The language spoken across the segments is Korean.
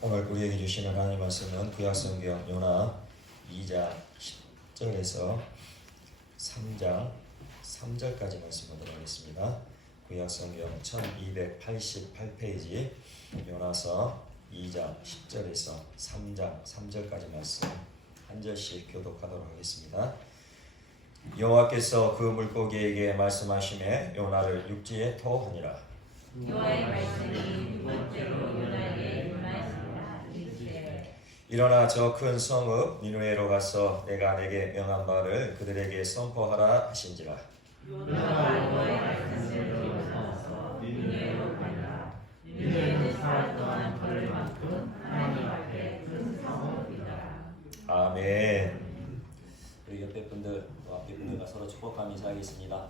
오늘 우리에게 주시는 하나님 말씀은 구약성경 요나 2장 10절에서 3장 3절까지 말씀 보도록 하겠습니다. 구약성경 1288페이지 요나서 2장 10절에서 3장 3절까지 말씀 한 절씩 교독하도록 하겠습니다. 여호와께서 그 물고기에게 말씀하시매 요나를 육지에 토하니라. 여호와의 말씀이 두 번째로 요나에게 임하였습니다. 일어나 저 큰 성읍 니느웨로 가서 내가 내게 명한 바를 그들에게 선포하라 하신지라. 요나가 여호와의 말씀대로 일어나서 니느웨로 간다. 니느웨는 사흘 동안 걸을 만큼 하나님 앞에 큰 성읍이더라. 아멘. 우리 옆에 분들 또 앞에 분들과 서로 축복하며 인사하겠습니다.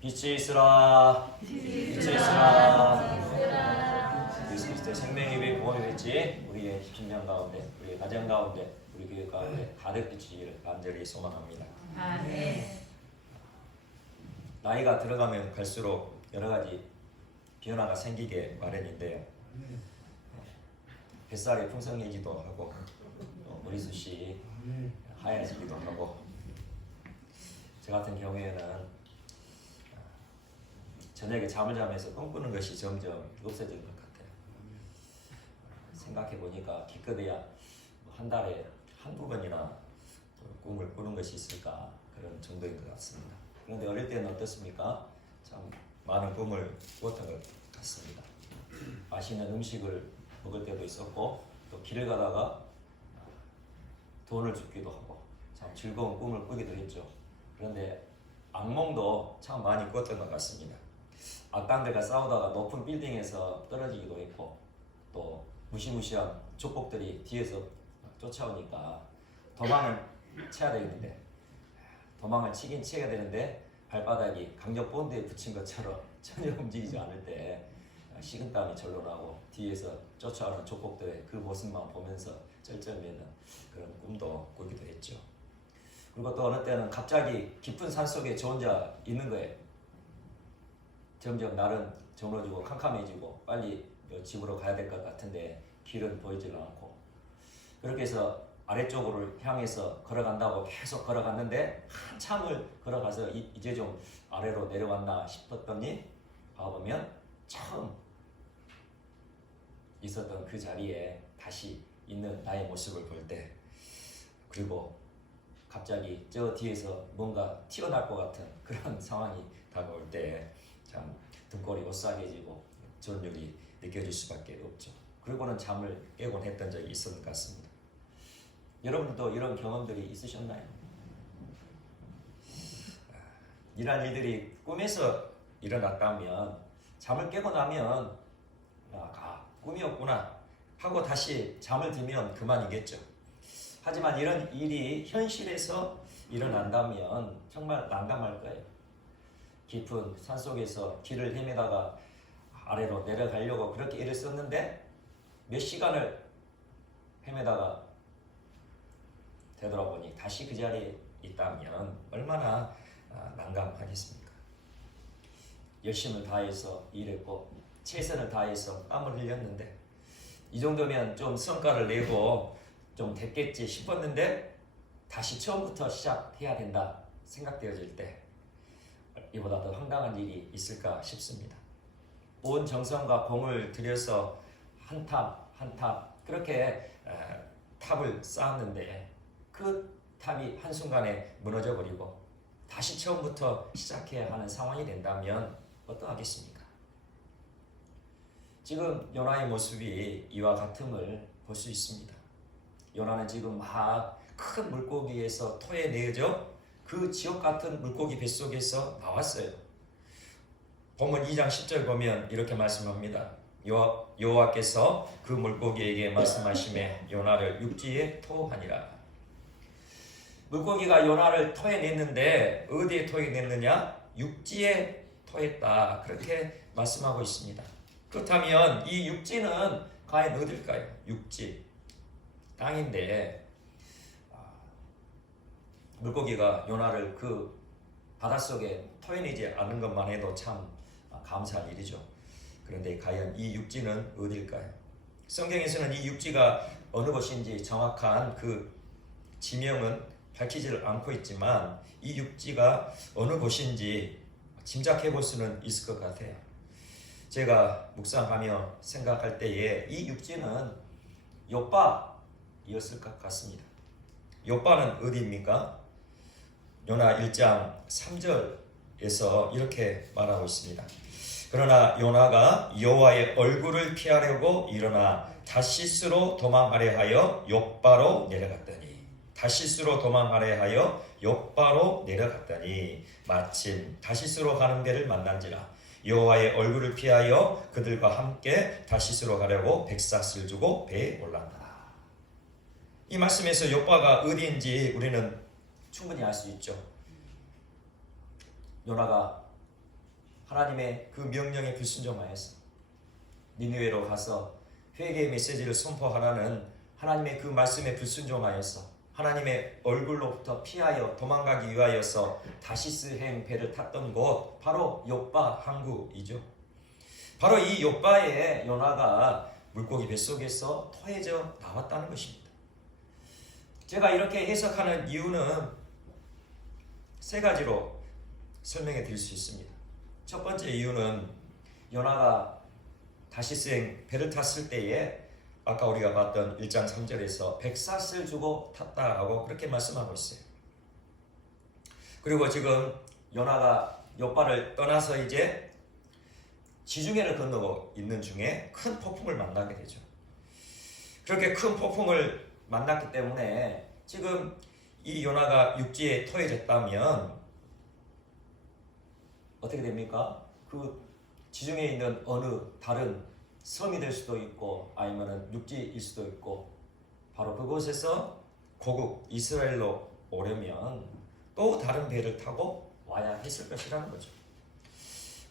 빛이 있으라. 빛이 있으라. 예수 그리스도의 생명의 빛 구원의 빛이 우리의 심령 가운데, 우리의 가정 가운데, 우리 교회 가운데 가득 비치기를 간절히 소망합니다. 아멘. 나이가 들어가면 갈수록 여러 가지 변화가 생기게 마련인데요. 뱃살이 풍성해지기도 하고 머리숱이 하얘지기도 하고, 저 같은 경우에는 저녁에 잠을 자면서 꿈꾸는 것이 점점 없어지는 것 같아요. 생각해 보니까 기껏해야 한 달에 한두 번이나 꿈을 꾸는 것이 있을까 그런 정도인 것 같습니다. 그런데 어릴 때는 어떻습니까? 참 많은 꿈을 꾸었던 것 같습니다. 맛있는 음식을 먹을 때도 있었고, 또 길을 가다가 돈을 줍기도 하고 참 즐거운 꿈을 꾸기도 했죠. 그런데 악몽도 참 많이 꿨던 것 같습니다. 악당들과 싸우다가 높은 빌딩에서 떨어지기도 했고, 또 무시무시한 족복들이 뒤에서 쫓아오니까 도망을 쳐야 되는데, 도망을 치긴 쳐야 되는데 발바닥이 강력 본드에 붙인 것처럼 전혀 움직이지 않을 때 식은땀이 절로 나고, 뒤에서 쫓아오는 족복들의 그 모습만 보면서 쩔쩔매는 그런 꿈도 꾸기도 했죠. 그리고 또 어느 때는 갑자기 깊은 산속에 저 혼자 있는 거예요. 점점 날은 저물어지고 캄캄해지고 빨리 집으로 가야 될 것 같은데 길은 보이질 않고, 그렇게 해서 아래쪽으로 향해서 걸어간다고 계속 걸어갔는데 한참을 걸어가서 이제 좀 아래로 내려왔나 싶었더니 봐보면 처음 있었던 그 자리에 다시 있는 나의 모습을 볼 때, 그리고 갑자기 저 뒤에서 뭔가 튀어나올 것 같은 그런 상황이 다가올 때 참 등골이 오싹해지고 전율이 느껴질 수밖에 없죠. 그리고는 잠을 깨곤 했던 적이 있었던 것 같습니다. 여러분도 이런 경험들이 있으셨나요? 이런 일들이 꿈에서 일어났다면 잠을 깨고 나면 꿈이었구나 하고 다시 잠을 들면 그만이겠죠. 하지만 이런 일이 현실에서 일어난다면 정말 난감할 거예요. 깊은 산속에서 길을 헤매다가 아래로 내려가려고 그렇게 애를 썼는데 몇 시간을 헤매다가 되돌아보니 다시 그 자리에 있다면 얼마나 난감하겠습니까? 열심을 다해서 일했고 최선을 다해서 땀을 흘렸는데 이 정도면 좀 성과를 내고 좀 됐겠지 싶었는데 다시 처음부터 시작해야 된다 생각되어질 때 이보다 더 황당한 일이 있을까 싶습니다. 온 정성과 공을 들여서 한 탑 한 탑 그렇게 탑을 쌓았는데 그 탑이 한순간에 무너져 버리고 다시 처음부터 시작해야 하는 상황이 된다면 어떠하겠습니까? 지금 요나의 모습이 이와 같음을 볼 수 있습니다. 요나는 지금 막 큰 물고기에서 토해내어져 그 지옥 같은 물고기 뱃속에서 나왔어요. 본문 2장 10절 보면 이렇게 말씀합니다. 여호와께서 그 물고기에게 말씀하시매 요나를 육지에 토하니라. 물고기가 요나를 토해냈는데 어디에 토해냈느냐? 육지에 토했다. 그렇게 말씀하고 있습니다. 그렇다면 이 육지는 과연 어딜까요? 육지, 땅인데 물고기가 요나를 그 바닷속에 토해내지 않은 것만 해도 참 감사할 일이죠. 그런데 과연 이 육지는 어딜까요? 성경에서는 이 육지가 어느 곳인지 정확한 그 지명은 밝히지를 않고 있지만 이 육지가 어느 곳인지 짐작해 볼 수는 있을 것 같아요. 제가 묵상하며 생각할 때에 이 육지는 욥바였을 것 같습니다. 욥바는 어디입니까? 요나 1장 3절에서 이렇게 말하고 있습니다. 그러나 요나가 여호와의 얼굴을 피하려고 일어나 다시스로 도망하려 하여 욥바로 내려갔더니 마침 다시스로 가는 배를 만난지라 여호와의 얼굴을 피하여 그들과 함께 다시스로 가려고 백삭을 주고 배에 올랐다. 이 말씀에서 욥바가 어디인지 우리는 충분히 알 수 있죠. 요나가 하나님의 그 명령에 불순종하여서 니느웨로 가서 회개의 메시지를 선포하라는 하나님의 그 말씀에 불순종하여서 하나님의 얼굴로부터 피하여 도망가기 위하여서 다시스행 배를 탔던 곳 바로 욥바 항구이죠. 바로 이 욥바에 요나가 물고기 뱃속에서 토해져 나왔다는 것입니다. 제가 이렇게 해석하는 이유는 세 가지로 설명해 드릴 수 있습니다. 첫 번째 이유는 요나가 다시스행 배를 탔을 때에 아까 우리가 봤던 1장 3절에서 백삭을 주고 탔다라고 그렇게 말씀하고 있어요. 그리고 지금 요나가 욥바를 떠나서 이제 지중해를 건너고 있는 중에 큰 폭풍을 만나게 되죠. 그렇게 큰 폭풍을 만났기 때문에 지금 이 요나가 육지에 토해졌다면 어떻게 됩니까? 그 지중해에 있는 어느 다른 섬이 될 수도 있고 아니면 육지일 수도 있고 바로 그곳에서 고국 이스라엘로 오려면 또 다른 배를 타고 와야 했을 것이라는 거죠.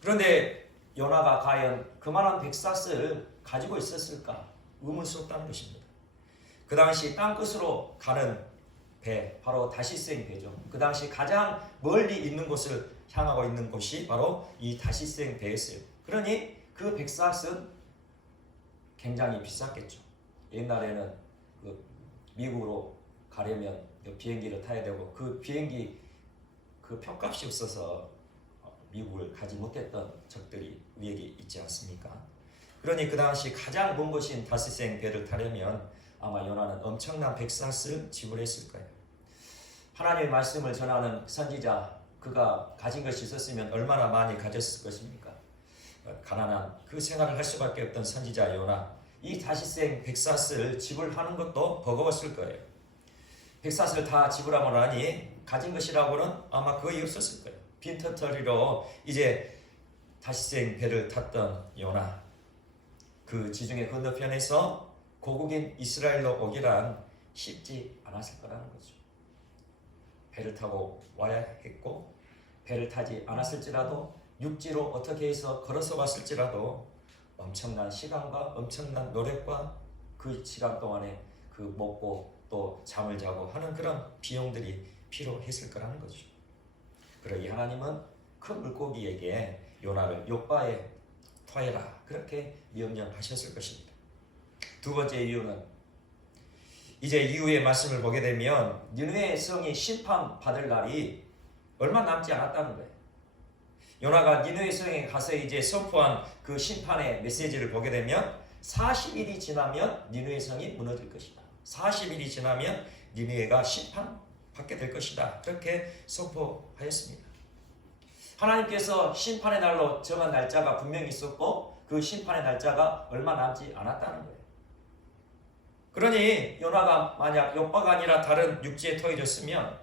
그런데 요나가 과연 그만한 백삭을 가지고 있었을까 의문스럽다는 것입니다. 그 당시 땅끝으로 가는 배 바로 다시스행 배죠. 그 당시 가장 멀리 있는 곳을 향하고 있는 곳이 바로 이 다시스행 배였어요. 그러니 그 백삭은 굉장히 비쌌겠죠. 옛날에는 그 미국으로 가려면 비행기를 타야 되고 그 비행기 그 표값이 없어서 미국을 가지 못했던 적들이 우리에게 있지 않습니까? 그러니 그 당시 가장 먼 곳인 다시스행 배를 타려면 아마 요나는 엄청난 백삭을 지불했을 거예요. 하나님의 말씀을 전하는 선지자 그가 가진 것이 있었으면 얼마나 많이 가졌을 것입니까? 가난한 그 생활을 할 수밖에 없던 선지자 요나 이 다시스행 백삭을 지불하는 것도 버거웠을 거예요. 백삭을 다 지불하고 나니 가진 것이라고는 아마 거의 없었을 거예요. 빈터터리로 이제 다시스행 배를 탔던 요나 그 지중해 건너편에서 고국인 이스라엘로 오기란 쉽지 않았을 거라는 거죠. 배를 타고 와야 했고 배를 타지 않았을지라도 육지로 어떻게 해서 걸어서 왔을지라도 엄청난 시간과 엄청난 노력과 그 시간 동안에 그 먹고 또 잠을 자고 하는 그런 비용들이 필요했을 거라는 거죠. 그러니 하나님은 큰 물고기에게 요나를 욥바에 토해라 그렇게 명령하셨을 것입니다. 두 번째 이유는 이제 이후의 말씀을 보게 되면 니느웨 성이 심판받을 날이 얼마 남지 않았다는 거예요. 요나가 니느웨 성에 가서 이제 선포한 그 심판의 메시지를 보게 되면 40일이 지나면 니느웨 성이 무너질 것이다. 40일이 지나면 니느웨가 심판받게 될 것이다. 그렇게 선포하였습니다. 하나님께서 심판의 날로 정한 날짜가 분명히 있었고 그 심판의 날짜가 얼마 남지 않았다는 거예요. 그러니 요나가 만약 욥바가 아니라 다른 육지에 토해졌으면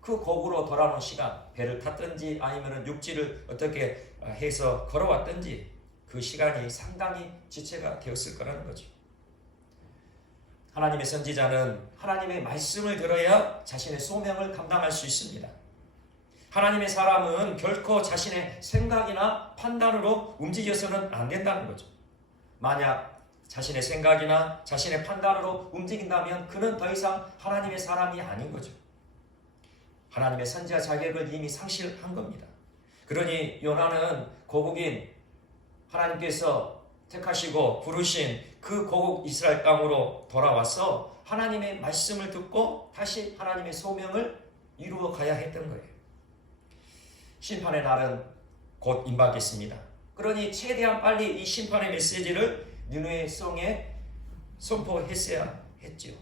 그 고국으로 돌아오는 시간 배를 탔든지 아니면 육지를 어떻게 해서 걸어왔든지 그 시간이 상당히 지체가 되었을 거라는 거죠. 하나님의 선지자는 하나님의 말씀을 들어야 자신의 소명을 감당할 수 있습니다. 하나님의 사람은 결코 자신의 생각이나 판단으로 움직여서는 안 된다는 거죠. 만약 자신의 생각이나 자신의 판단으로 움직인다면 그는 더 이상 하나님의 사람이 아닌 거죠. 하나님의 선지자 자격을 이미 상실한 겁니다. 그러니 요나는 고국인 하나님께서 택하시고 부르신 그 고국 이스라엘 땅으로 돌아와서 하나님의 말씀을 듣고 다시 하나님의 소명을 이루어 가야 했던 거예요. 심판의 날은 곧 임박했습니다. 그러니 최대한 빨리 이 심판의 메시지를 니느웨 성에 선포했어야 했죠.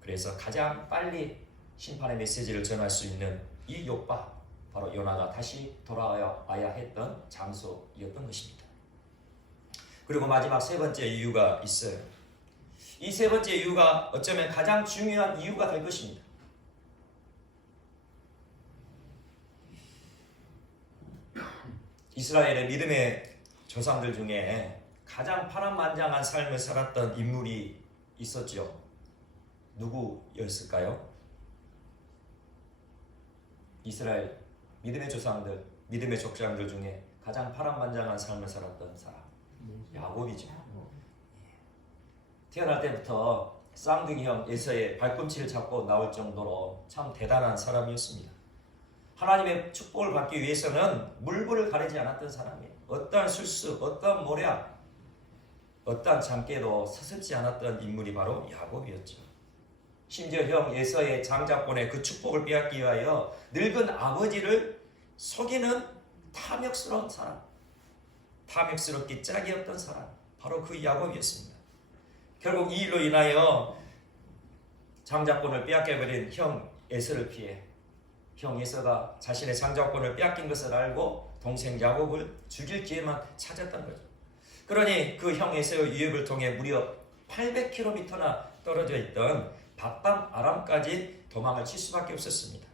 그래서 가장 빨리 심판의 메시지를 전할 수 있는 이 요파, 바로 요나가 다시 돌아와야 했던 장소였던 것입니다. 그리고 마지막 세 번째 이유가 있어요. 이 세 번째 이유가 어쩌면 가장 중요한 이유가 될 것입니다. 이스라엘의 믿음의 조상들 중에 가장 파란만장한 삶을 살았던 인물이 있었죠. 누구였을까요? 이스라엘 믿음의 조상들, 믿음의 족장들 중에 가장 파란만장한 삶을 살았던 사람, 야곱이죠. 태어날 때부터 쌍둥이 형 에서의 발꿈치를 잡고 나올 정도로 참 대단한 사람이었습니다. 하나님의 축복을 받기 위해서는 물불을 가리지 않았던 사람이에요. 어떠한 술수, 어떠한 모략, 어떠한 장깨도 서슴지 않았던 인물이 바로 야곱이었죠. 심지어 형 에서의 장자권의 그 축복을 빼앗기 위하여 늙은 아버지를 속이는 탐욕스러운 사람, 탐욕스럽기 짝이 없던 사람, 바로 그 야곱이었습니다. 결국 이 일로 인하여 장자권을 빼앗겨버린 형 에서를 피해 형 에서가 자신의 장자권을 빼앗긴 것을 알고 동생 야곱을 죽일 기회만 찾았던 거죠. 그러니 그 형 에서의 유혹을 통해 무려 800km나 떨어져 있던 밧담 아람까지 도망을 칠 수밖에 없었습니다.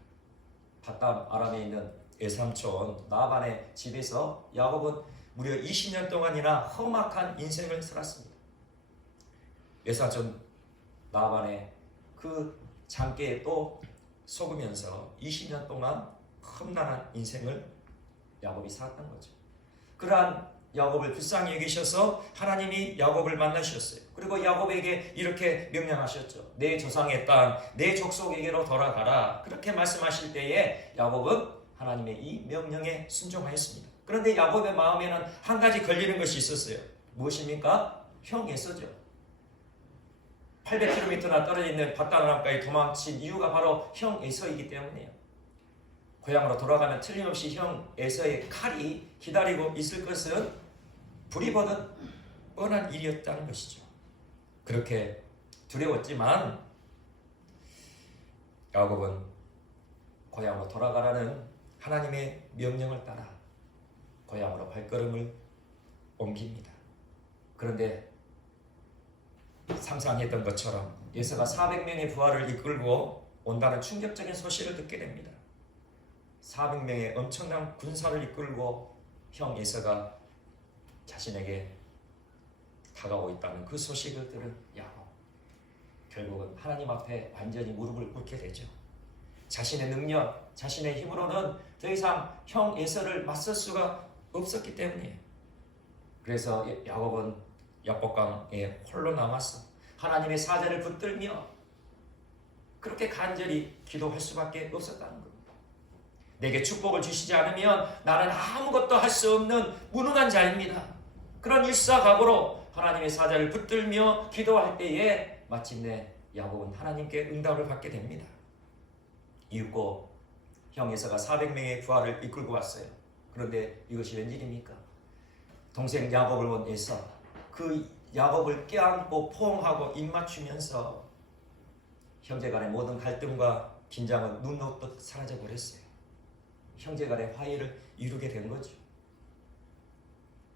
밧담 아람에 있는 외삼촌 라반의 집에서 야곱은 무려 20년 동안이나 험악한 인생을 살았습니다. 외삼촌 라반의 그 장깨에 또 속으면서 20년 동안 험난한 인생을 야곱이 살았던 거죠. 그러한 야곱을 불쌍히 여기셔서 하나님이 야곱을 만나셨어요. 그리고 야곱에게 이렇게 명령하셨죠. 내 조상의 땅, 내 족속에게로 돌아가라. 그렇게 말씀하실 때에 야곱은 하나님의 이 명령에 순종하였습니다. 그런데 야곱의 마음에는 한 가지 걸리는 것이 있었어요. 무엇입니까? 형 에서죠. 800km나 떨어져 있는 밧담아람까지 도망친 이유가 바로 형 에서이기 때문이에요. 고향으로 돌아가면 틀림없이 형 에서의 칼이 기다리고 있을 것은 불이 보듯 뻔한 일이었다는 것이죠. 그렇게 두려웠지만 야곱은 고향으로 돌아가라는 하나님의 명령을 따라 고향으로 발걸음을 옮깁니다. 그런데 상상했던 것처럼 에서가 400명의 부하를 이끌고 온다는 충격적인 소식을 듣게 됩니다. 400명의 엄청난 군사를 이끌고 형 에서가 자신에게 다가오고 있다는 그 소식을 들은 야곱, 결국은 하나님 앞에 완전히 무릎을 꿇게 되죠. 자신의 능력, 자신의 힘으로는 더 이상 형 에서를 맞설 수가 없었기 때문이에요. 그래서 야곱은 야복강에 홀로 남았어 하나님의 사자를 붙들며 그렇게 간절히 기도할 수밖에 없었다는 겁니다. 내게 축복을 주시지 않으면 나는 아무것도 할 수 없는 무능한 자입니다. 그런 일사각오로 하나님의 사자를 붙들며 기도할 때에 마침내 야곱은 하나님께 응답을 받게 됩니다. 이윽고 형 에서가 400명의 부하를 이끌고 왔어요. 그런데 이것이 웬일입니까? 동생 야곱을 본 에서 그 야곱을 껴안고 포옹하고 입맞추면서 형제간의 모든 갈등과 긴장은 눈 녹듯 사라져 버렸어요. 형제간의 화해를 이루게 된 거죠.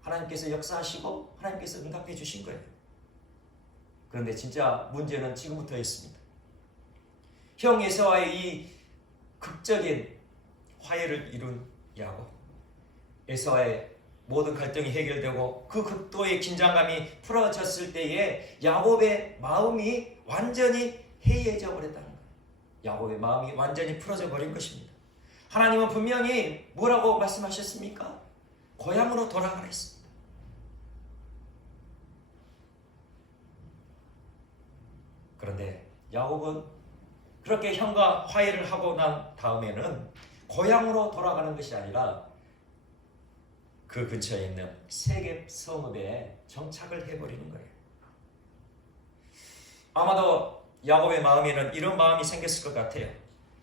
하나님께서 역사하시고 하나님께서 응답해 주신 거예요. 그런데 진짜 문제는 지금부터 있습니다. 형 에서와의 이 극적인 화해를 이룬 야곱, 에서와의 모든 갈등이 해결되고 그 극도의 긴장감이 풀어졌을 때에 야곱의 마음이 완전히 해이해져 버렸다는 거예요. 야곱의 마음이 완전히 풀어져 버린 것입니다. 하나님은 분명히 뭐라고 말씀하셨습니까? 고향으로 돌아가라 했습니다. 그런데 야곱은 그렇게 형과 화해를 하고 난 다음에는 고향으로 돌아가는 것이 아니라 그 근처에 있는 세겜 성읍에 정착을 해버리는 거예요. 아마도 야곱의 마음에는 이런 마음이 생겼을 것 같아요.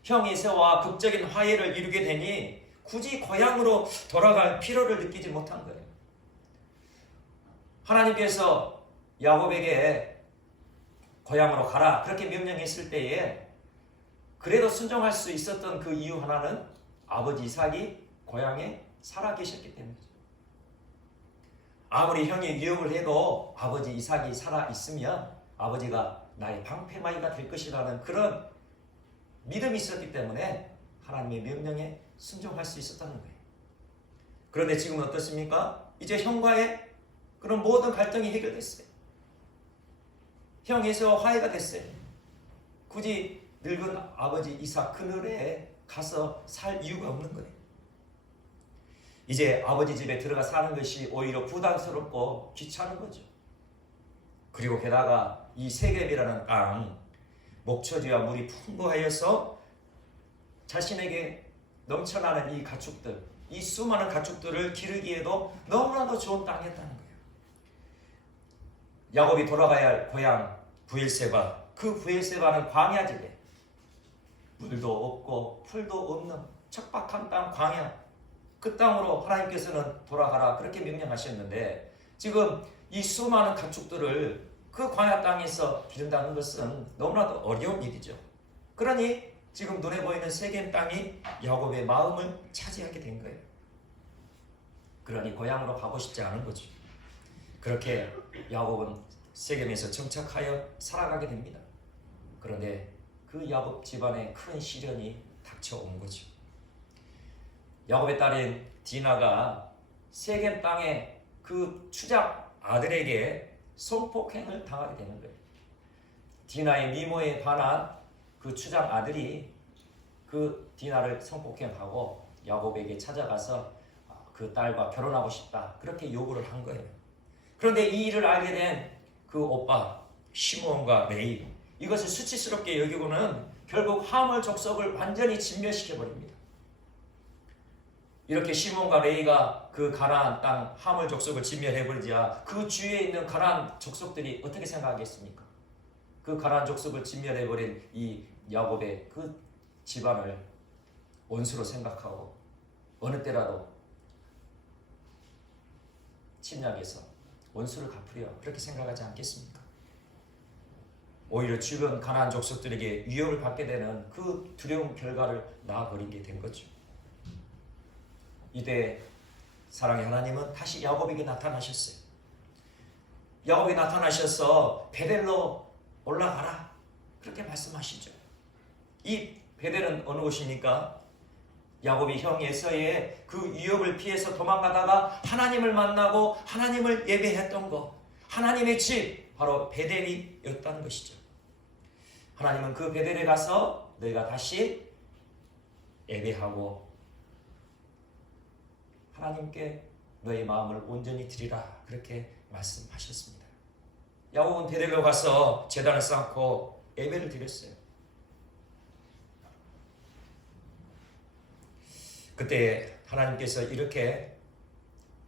형 에사와 극적인 화해를 이루게 되니 굳이 고향으로 돌아갈 필요를 느끼지 못한 거예요. 하나님께서 야곱에게 고향으로 가라 그렇게 명령했을 때에 그래도 순종할 수 있었던 그 이유 하나는 아버지 이삭이 고향에 살아 계셨기 때문이죠. 아무리 형이 위협을 해도 아버지 이삭이 살아 있으면 아버지가 나의 방패막이가 될 것이라는 그런 믿음이 있었기 때문에 하나님의 명령에 순종할 수 있었다는 거예요. 그런데 지금은 어떻습니까? 이제 형과의 그런 모든 갈등이 해결됐어요. 형 에서와 화해가 됐어요. 굳이 늙은 아버지 이삭 그늘에 가서 살 이유가 없는 거예요. 이제 아버지 집에 들어가 사는 것이 오히려 부담스럽고 귀찮은 거죠. 그리고 게다가 이 세겜이라는 땅, 목초지와 물이 풍부하여서 자신에게 넘쳐나는 이 가축들, 이 수많은 가축들을 기르기에도 너무나도 좋은 땅이었다는 거예요. 야곱이 돌아가야 할 고향 브엘세바, 그 브엘세바는 광야지대, 물도 없고 풀도 없는 척박한 땅 광야, 그 땅으로 하나님께서는 돌아가라 그렇게 명령하셨는데 지금 이 수많은 가축들을 그 광야 땅에서 기른다는 것은 너무나도 어려운 일이죠. 그러니 지금 눈에 보이는 세겜 땅이 야곱의 마음을 차지하게 된 거예요. 그러니 고향으로 가고 싶지 않은 거죠. 그렇게 야곱은 세겜에서 정착하여 살아가게 됩니다. 그런데 그 야곱 집안에 큰 시련이 닥쳐온 거죠. 야곱의 딸인 디나가 세겜 땅의 그 추장 아들에게 성폭행을 당하게 되는 거예요. 디나의 미모에 반한 그 추장 아들이 그 디나를 성폭행하고 야곱에게 찾아가서 그 딸과 결혼하고 싶다 그렇게 요구를 한 거예요. 그런데 이 일을 알게 된 그 오빠 시므온과 레위, 이것을 수치스럽게 여기고는 결국 하물 족속을 완전히 진멸시켜 버립니다. 이렇게 시몬과 레위가 그 가나안 땅 하물 족속을 진멸해버리자 그 주위에 있는 가나안 족속들이 어떻게 생각하겠습니까? 그 가나안 족속을 진멸해버린 이 야곱의 그 집안을 원수로 생각하고 어느 때라도 침략해서 원수를 갚으려 그렇게 생각하지 않겠습니까? 오히려 주변 가나안 족속들에게 위협을 받게 되는 그 두려운 결과를 낳아버리게 된 거죠. 이때 사랑의 하나님은 다시 야곱에게 나타나셨어요. 야곱이 나타나셔서 베델로 올라가라 그렇게 말씀하시죠. 이 베델은 어느 곳입니까? 야곱이 형 에서의 그 위협을 피해서 도망가다가 하나님을 만나고 하나님을 예배했던 것, 하나님의 집 바로 베델이었다는 것이죠. 하나님은 그 베델에 가서 너희가 다시 예배하고 하나님께 너의 마음을 온전히 드리라 그렇게 말씀하셨습니다. 야곱은 베델로 가서 제단을 쌓고 예배를 드렸어요. 그때 하나님께서 이렇게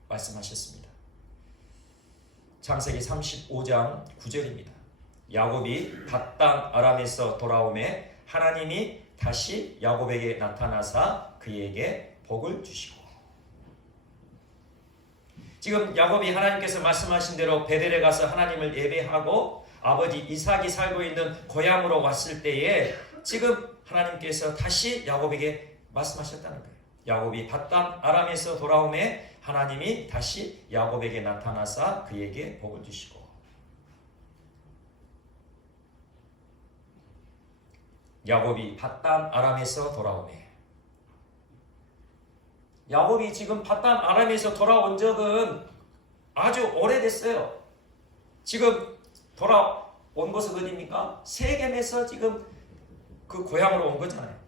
말씀하셨습니다. 창세기 35장 9절입니다. 야곱이 닷단 아람에서 돌아오매 하나님이 다시 야곱에게 나타나사 그에게 복을 주시고, 지금 야곱이 하나님께서 말씀하신 대로 베델에 가서 하나님을 예배하고 아버지 이삭이 살고 있는 고향으로 왔을 때에 지금 하나님께서 다시 야곱에게 말씀하셨다는 거예요. 야곱이 닷단 아람에서 돌아오매 하나님이 다시 야곱에게 나타나사 그에게 복을 주시고, 야곱이 닷단 아람에서 돌아오매, 야곱이 지금 닷단 아람에서 돌아온 적은 아주 오래됐어요. 지금 돌아온 곳은 어디입니까? 세겜에서 지금 그 고향으로 온 거잖아요.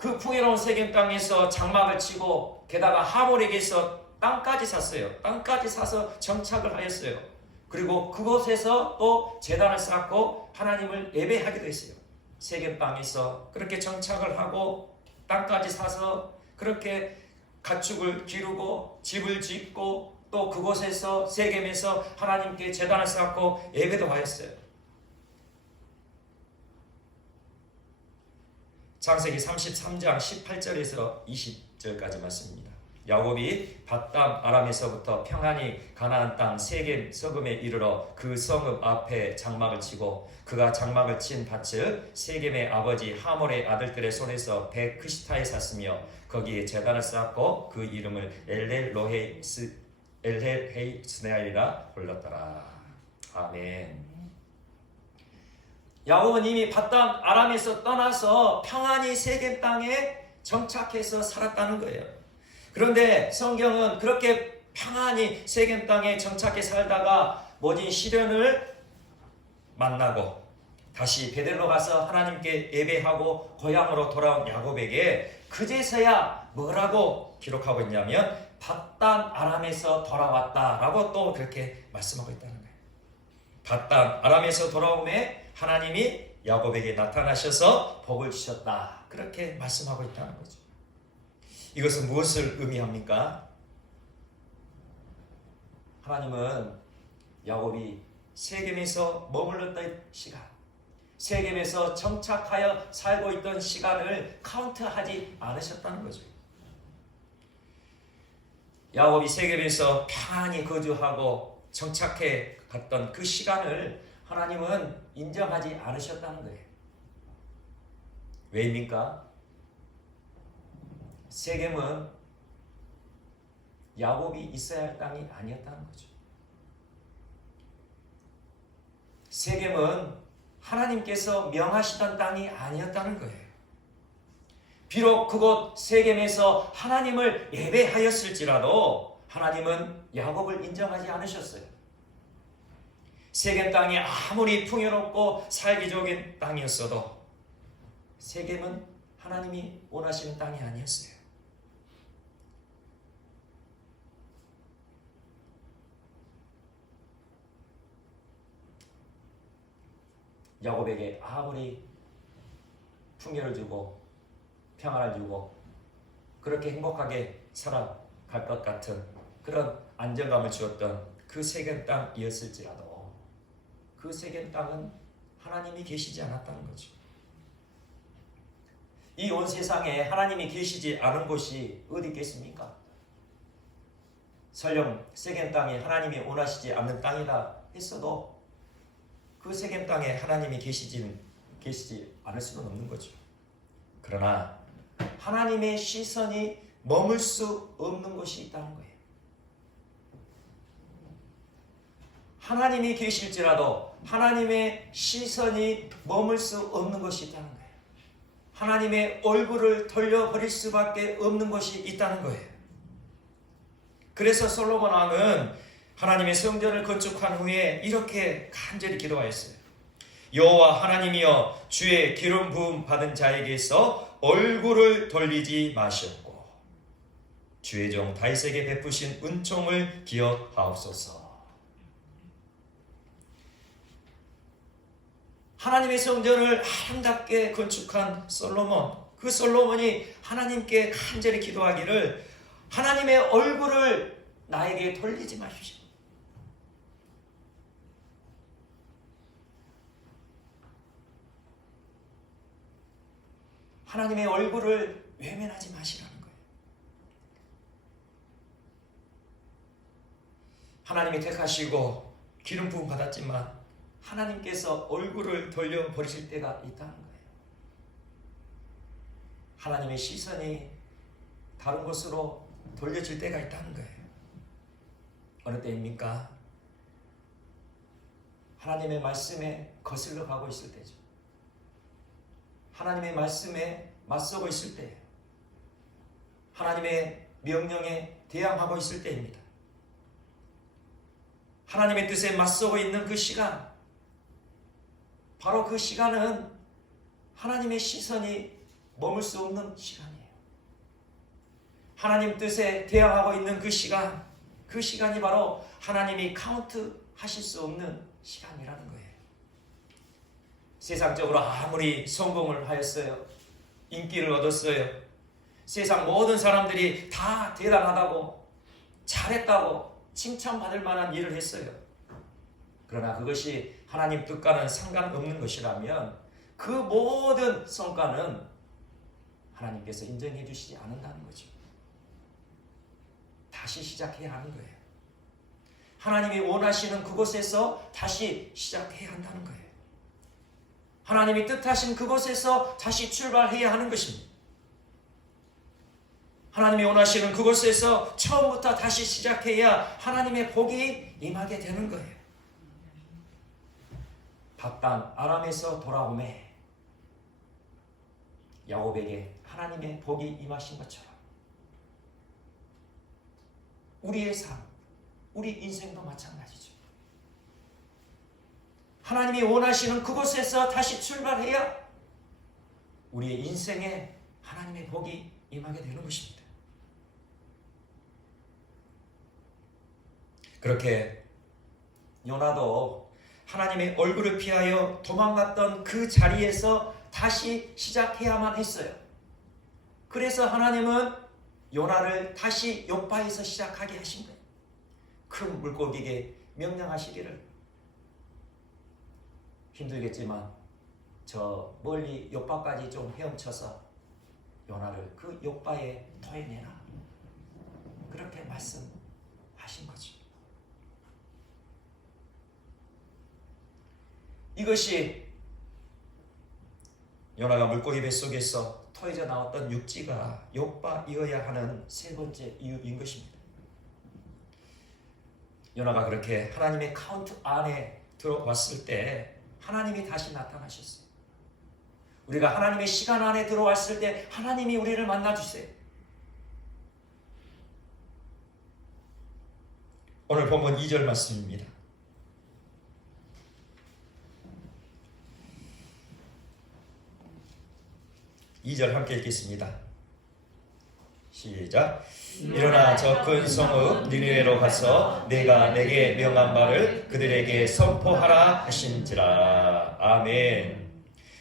그 풍요로운 세겜 땅에서 장막을 치고 게다가 하몰에게서 땅까지 샀어요. 땅까지 사서 정착을 하였어요. 그리고 그곳에서 또 제단을 쌓고 하나님을 예배하기도 했어요. 세겜 땅에서 그렇게 정착을 하고 땅까지 사서 그렇게 가축을 기르고 집을 짓고 또 그곳에서 세겜에서 하나님께 제단을 쌓고 예배도 하였어요. 창세기 33장 18절에서 20절까지 말씀입니다. 야곱이 밧담 아람에서부터 평안히 가나안 땅 세겜 서금에 이르러 그 성읍 앞에 장막을 치고 그가 장막을 친 밭을 세겜의 아버지 하몰의 아들들의 손에서 베크시타에 샀으며 거기에 제단을 쌓고 그 이름을 엘헬헤이스네알이라 불렀더라. 아멘. 야곱은 이미 밧담 아람에서 떠나서 평안히 세겜 땅에 정착해서 살았다는 거예요. 그런데 성경은 그렇게 평안히 세겜 땅에 정착해 살다가 모진 시련을 만나고 다시 베델로 가서 하나님께 예배하고 고향으로 돌아온 야곱에게 그제서야 뭐라고 기록하고 있냐면 밧담 아람에서 돌아왔다라고 또 그렇게 말씀하고 있다는 거예요. 밧담 아람에서 돌아오매 하나님이 야곱에게 나타나셔서 복을 주셨다. 그렇게 말씀하고 있다는 거죠. 이것은 무엇을 의미합니까? 하나님은 야곱이 세겜에서 머물렀던 시간, 세겜에서 정착하여 살고 있던 시간을 카운트하지 않으셨다는 거죠. 야곱이 세겜에서 평안히 거주하고 정착해 갔던 그 시간을 하나님은 인정하지 않으셨다는 거예요. 왜입니까? 세겜은 야곱이 있어야 할 땅이 아니었다는 거죠. 세겜은 하나님께서 명하시던 땅이 아니었다는 거예요. 비록 그곳 세겜에서 하나님을 예배하였을지라도 하나님은 야곱을 인정하지 않으셨어요. 세겜 땅이 아무리 풍요롭고 살기 좋은 땅이었어도 세겜은 하나님이 원하시는 땅이 아니었어요. 야곱에게 아무리 풍요를 주고 평안을 주고 그렇게 행복하게 살아갈 것 같은 그런 안정감을 주었던 그 세겜 땅이었을지라도 그 세겜 땅은 하나님이 계시지 않았다는 거죠. 이 온 세상에 하나님이 계시지 않은 곳이 어디 있겠습니까? 설령 세겜 땅에 하나님이 원하시지 않는 땅이라 했어도 그 세겜 땅에 하나님이 계시지 않을 수는 없는 거죠. 그러나 하나님의 시선이 머물 수 없는 곳이 있다는 거예요. 하나님이 계실지라도 하나님의 시선이 머물 수 없는 것이 있다는 거예요. 하나님의 얼굴을 돌려버릴 수밖에 없는 것이 있다는 거예요. 그래서 솔로몬 왕은 하나님의 성전을 건축한 후에 이렇게 간절히 기도하였어요. 여호와 하나님이여 주의 기름 부음 받은 자에게서 얼굴을 돌리지 마시옵고 주의 종 다윗에게 베푸신 은총을 기억하옵소서. 하나님의 성전을 아름답게 건축한 솔로몬, 그 솔로몬이 하나님께 간절히 기도하기를 하나님의 얼굴을 나에게 돌리지 마십시오. 하나님의 얼굴을 외면하지 마시라는 거예요. 하나님이 택하시고 기름 부음 받았지만 하나님께서 얼굴을 돌려버리실 때가 있다는 거예요. 하나님의 시선이 다른 곳으로 돌려질 때가 있다는 거예요. 어느 때입니까? 하나님의 말씀에 거슬러 가고 있을 때죠. 하나님의 말씀에 맞서고 있을 때예요. 하나님의 명령에 대항하고 있을 때입니다. 하나님의 뜻에 맞서고 있는 그 시간, 바로 그 시간은 하나님의 시선이 머물 수 없는 시간이에요. 하나님 뜻에 대항하고 있는 그 시간, 그 시간이 바로 하나님이 카운트 하실 수 없는 시간이라는 거예요. 세상적으로 아무리 성공을 하였어요, 인기를 얻었어요, 세상 모든 사람들이 다 대단하다고, 잘했다고 칭찬받을 만한 일을 했어요. 그러나 그것이 하나님 뜻과는 상관없는 것이라면 그 모든 성과는 하나님께서 인정해 주시지 않는다는 거죠. 다시 시작해야 하는 거예요. 하나님이 원하시는 그곳에서 다시 시작해야 한다는 거예요. 하나님이 뜻하신 그곳에서 다시 출발해야 하는 것입니다. 하나님이 원하시는 그곳에서 처음부터 다시 시작해야 하나님의 복이 임하게 되는 거예요. 밧단 아람에서 돌아오매 야곱에게 하나님의 복이 임하신 것처럼 우리의 삶, 우리 인생도 마찬가지죠. 하나님이 원하시는 그곳에서 다시 출발해야 우리의 인생에 하나님의 복이 임하게 되는 것입니다. 그렇게 요나도 하나님의 얼굴을 피하여 도망갔던 그 자리에서 다시 시작해야만 했어요. 그래서 하나님은 요나를 다시 욥바에서 시작하게 하신 거예요. 큰 물고기에게 명령하시기를 힘들겠지만 저 멀리 욥바까지 좀 헤엄쳐서 요나를 그 욥바에 토해내라. 그렇게 말씀하신 거죠. 이것이 요나가 물고기 뱃속에서 토해져 나왔던 육지가 욥바이어야 하는 세 번째 이유인 것입니다. 요나가 그렇게 하나님의 카운트 안에 들어왔을 때 하나님이 다시 나타나셨어요. 우리가 하나님의 시간 안에 들어왔을 때 하나님이 우리를 만나주세요. 오늘 본문 2절 말씀입니다. 2절 함께 읽겠습니다. 시작. 일어나 저 큰 성읍 니느웨로 가서 내가 내게 명한 바를 그들에게 선포하라 하신지라. 아멘.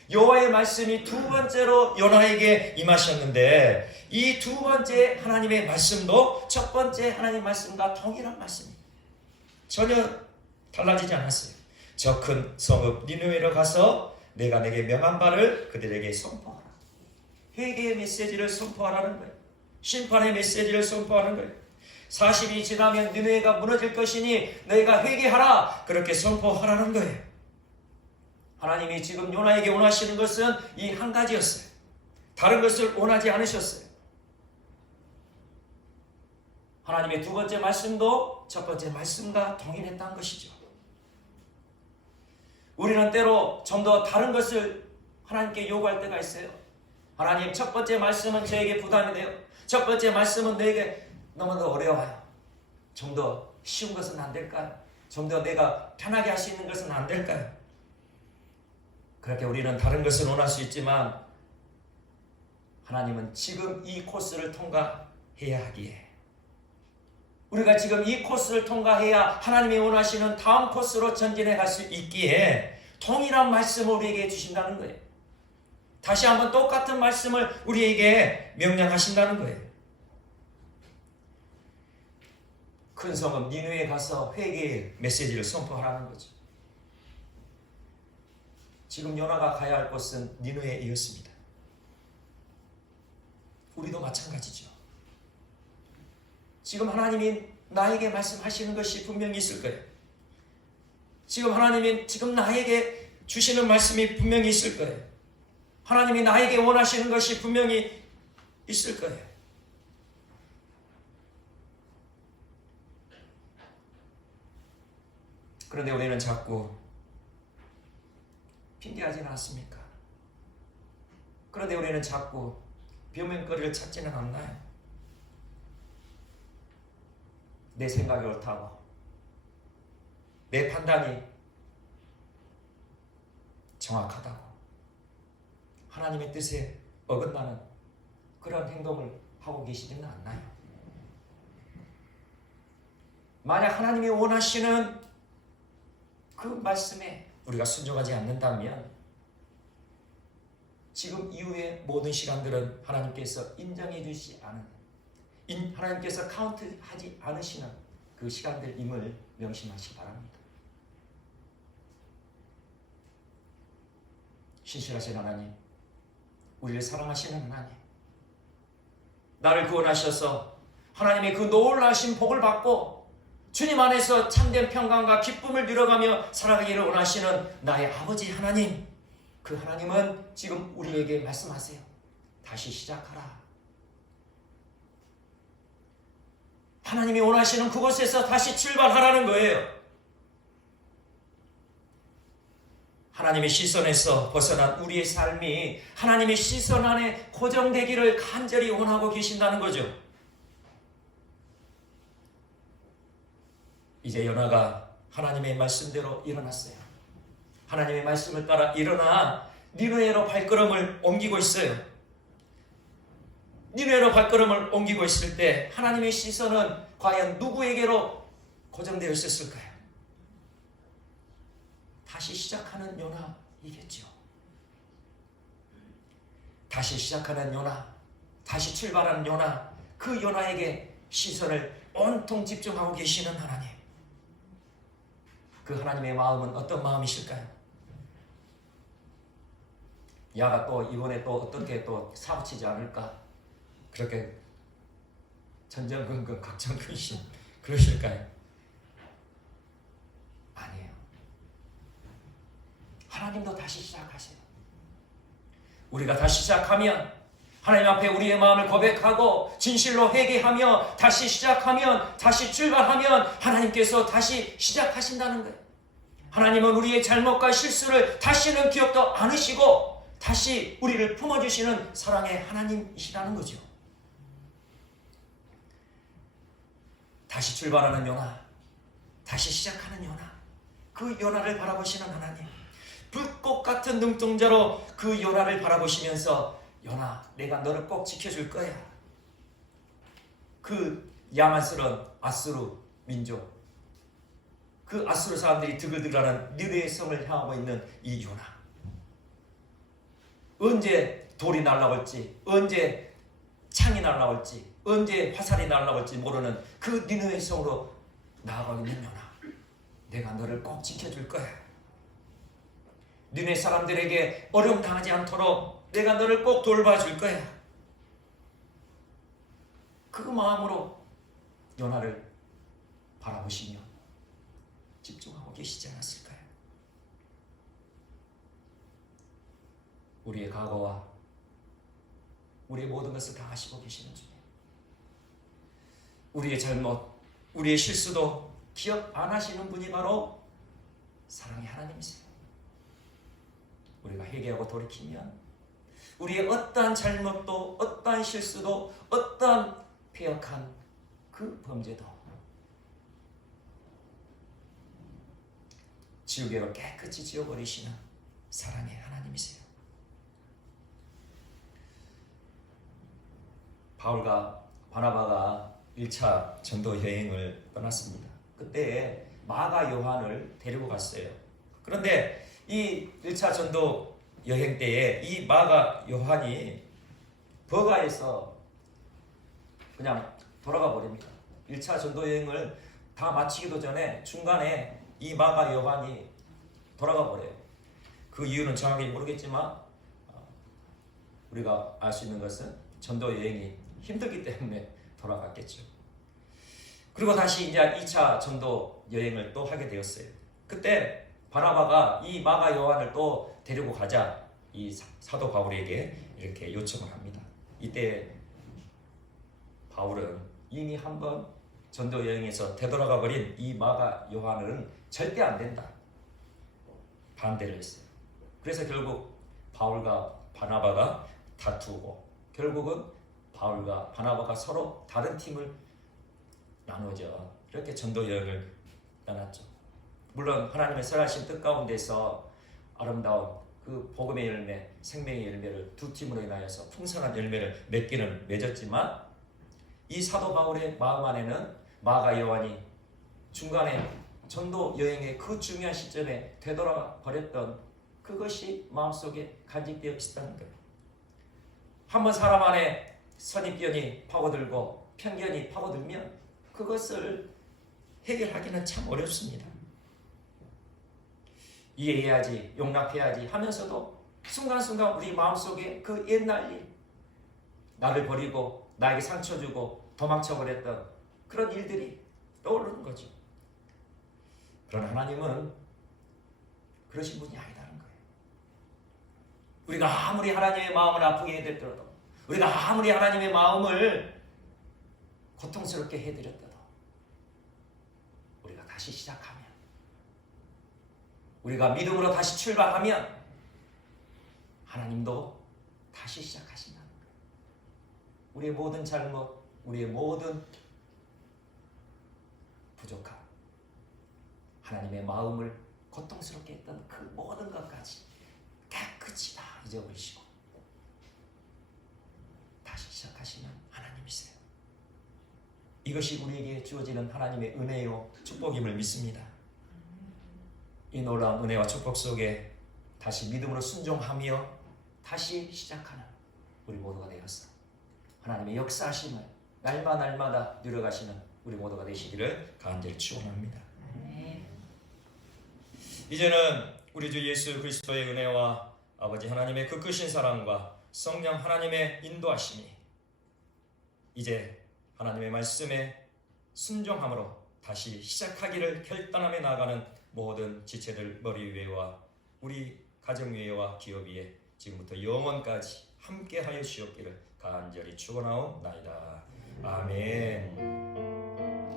여호와의 말씀이 두 번째로 요나에게 임하셨는데 이 두 번째 하나님의 말씀도 첫 번째 하나님의 말씀과 동일한 말씀입니다. 전혀 달라지지 않았어요. 저 큰 성읍 니느웨로 가서 내가 내게 명한 바를 그들에게 선포하라. 회개의 메시지를 선포하라는 거예요. 심판의 메시지를 선포하는 거예요. 40이 지나면 니느웨가 무너질 것이니 너희가 회개하라. 그렇게 선포하라는 거예요. 하나님이 지금 요나에게 원하시는 것은 이 한 가지였어요. 다른 것을 원하지 않으셨어요. 하나님의 두 번째 말씀도 첫 번째 말씀과 동일했다는 것이죠. 우리는 때로 좀 더 다른 것을 하나님께 요구할 때가 있어요. 하나님, 첫 번째 말씀은 저에게 부담이 돼요. 첫 번째 말씀은 너에게 너무도 어려워요. 좀 더 쉬운 것은 안 될까요? 좀 더 내가 편하게 할 수 있는 것은 안 될까요? 그렇게 우리는 다른 것을 원할 수 있지만 하나님은 지금 이 코스를 통과해야 하기에 우리가 지금 이 코스를 통과해야 하나님이 원하시는 다음 코스로 전진해 갈 수 있기에 동일한 말씀을 우리에게 주신다는 거예요. 다시 한번 똑같은 말씀을 우리에게 명령하신다는 거예요. 큰 성읍 니느웨에 가서 회개의 메시지를 선포하라는 거죠. 지금 요나가 가야 할 곳은 니느웨이었습니다. 우리도 마찬가지죠. 지금 하나님이 나에게 말씀하시는 것이 분명히 있을 거예요. 지금 하나님이 지금 나에게 주시는 말씀이 분명히 있을 거예요. 하나님이 나에게 원하시는 것이 분명히 있을 거예요. 그런데 우리는 자꾸 핑계하지는 않습니까? 그런데 우리는 자꾸 변명거리를 찾지는 않나요? 내 생각이 옳다고, 내 판단이 정확하다고, 하나님의 뜻에 어긋나는 그런 행동을 하고 계시지는 않나요? 만약 하나님이 원하시는 그 말씀에 우리가 순종하지 않는다면 지금 이후의 모든 시간들은 하나님께서 인정해 주시지 않은, 하나님께서 카운트하지 않으시는 그 시간들임을 명심하시기 바랍니다. 신실하신 하나님, 우리를 사랑하시는 하나님, 나를 구원하셔서 하나님의 그 놀라신 복을 받고 주님 안에서 참된 평강과 기쁨을 누려가며 살아가기를 원하시는 나의 아버지 하나님, 그 하나님은 지금 우리에게 말씀하세요. 다시 시작하라. 하나님이 원하시는 그곳에서 다시 출발하라는 거예요. 하나님의 시선에서 벗어난 우리의 삶이 하나님의 시선 안에 고정되기를 간절히 원하고 계신다는 거죠. 이제 요나가 하나님의 말씀대로 일어났어요. 하나님의 말씀을 따라 일어나 니느웨로 발걸음을 옮기고 있어요. 니느웨로 발걸음을 옮기고 있을 때 하나님의 시선은 과연 누구에게로 고정되어 있었을까요? 다시 시작하는 요나이겠죠. 다시 시작하는 요나, 다시 출발하는 요나, 그 요나에게 시선을 온통 집중하고 계시는 하나님. 그 하나님의 마음은 어떤 마음이실까요? 야가 또 이번에 또 어떻게 또 사고치지 않을까? 그렇게 전전긍긍 각정근심 그러실까요? 아니에요. 하나님도 다시 시작하세요. 우리가 다시 시작하면, 하나님 앞에 우리의 마음을 고백하고 진실로 회개하며 다시 시작하면, 다시 출발하면 하나님께서 다시 시작하신다는 거예요. 하나님은 우리의 잘못과 실수를 다시는 기억도 않으시고 다시 우리를 품어주시는 사랑의 하나님이시라는 거죠. 다시 출발하는 요나, 다시 시작하는 요나, 그 요나를 바라보시는 하나님, 불꽃 같은 눈동자로 그 요나를 바라보시면서 요나, 내가 너를 꼭 지켜줄 거야. 그 야만스러운 아수르 민족, 그 아수르 사람들이 드글드글하는 니느웨 성을 향하고 있는 이 요나, 언제 돌이 날라올지, 언제 창이 날라올지, 언제 화살이 날라올지 모르는 그 니느웨 성으로 나아가고 있는 요나, 내가 너를 꼭 지켜줄 거야. 니네 사람들에게 어려움 당하지 않도록 내가 너를 꼭 돌봐줄 거야. 그 마음으로 요나를 바라보시며 집중하고 계시지 않았을까요? 우리의 과거와 우리의 모든 것을 다 아시고 계시는 주님, 우리의 잘못, 우리의 실수도 기억 안 하시는 분이 바로 사랑의 하나님이세요. 우리가 회개하고 돌이키면 우리의 어떠한 잘못도, 어떠한 실수도, 어떠한 패역한 그 범죄도 지우개로 깨끗이 지워버리시는 사랑의 하나님이세요. 바울과 바나바가 1차 전도 여행을 떠났습니다. 그때 마가 요한을 데리고 갔어요. 그런데 이 1차 전도 여행 때에 이 마가 요한이 버가에서 그냥 돌아가 버립니다. 1차 전도 여행을 다 마치기도 전에 중간에 이 마가 요한이 돌아가 버려요. 그 이유는 정확히 모르겠지만 우리가 알 수 있는 것은 전도 여행이 힘들기 때문에 돌아갔겠죠. 그리고 다시 이제 2차 전도 여행을 또 하게 되었어요. 그때 바나바가 이 마가 요한을 또 데리고 가자 이 사도 바울에게 이렇게 요청을 합니다. 이때 바울은 이미 한번 전도 여행에서 되돌아가 버린 이 마가 요한은 절대 안 된다, 반대를 했어요. 그래서 결국 바울과 바나바가 다투고 결국은 바울과 바나바가 서로 다른 팀을 나누어져 이렇게 전도 여행을 떠났죠. 물론 하나님의 선하신 뜻 가운데서 아름다운 그 복음의 열매, 생명의 열매를 두 팀으로 인하여서 풍성한 열매를 맺기는 맺었지만 이 사도 바울의 마음 안에는 마가 요한이 중간에 전도 여행의 그 중요한 시점에 되돌아 버렸던 그것이 마음속에 간직되어 있었다는 거예요. 한번 사람 안에 선입견이 파고들고 편견이 파고들면 그것을 해결하기는 참 어렵습니다. 이해해야지, 용납해야지 하면서도 순간순간 우리 마음속에 그 옛날 일, 나를 버리고 나에게 상처 주고 도망쳐버렸던 그런 일들이 떠오르는 거죠. 그러나 하나님은 그러신 분이 아니다는 거예요. 우리가 아무리 하나님의 마음을 아프게 해드렸더라도, 우리가 아무리 하나님의 마음을 고통스럽게 해드렸더라도, 우리가 다시 시작하면, 우리가 믿음으로 다시 출발하면 하나님도 다시 시작하신다는 거예요. 우리의 모든 잘못, 우리의 모든 부족함, 하나님의 마음을 고통스럽게 했던 그 모든 것까지 깨끗이 다 잊어버리시고 다시 시작하시는 하나님이세요. 이것이 우리에게 주어지는 하나님의 은혜요 축복임을 믿습니다. 이 놀라운 은혜와 축복 속에 다시 믿음으로 순종하며 다시 시작하는 우리 모두가 되었어. 하나님의 역사하심을 날마다 누려가시는 우리 모두가 되시기를 간절히 축원합니다. 이제는 우리 주 예수 그리스도의 은혜와 아버지 하나님의 그 크신 사랑과 성령 하나님의 인도하심이 이제 하나님의 말씀에 순종함으로 다시 시작하기를 결단하며 나아가는 모든 지체들 머리 위에와 우리 가정 위에와 기업 위에 지금부터 영원까지 함께하여 주옵기를 간절히 축원하옵나이다. 아멘.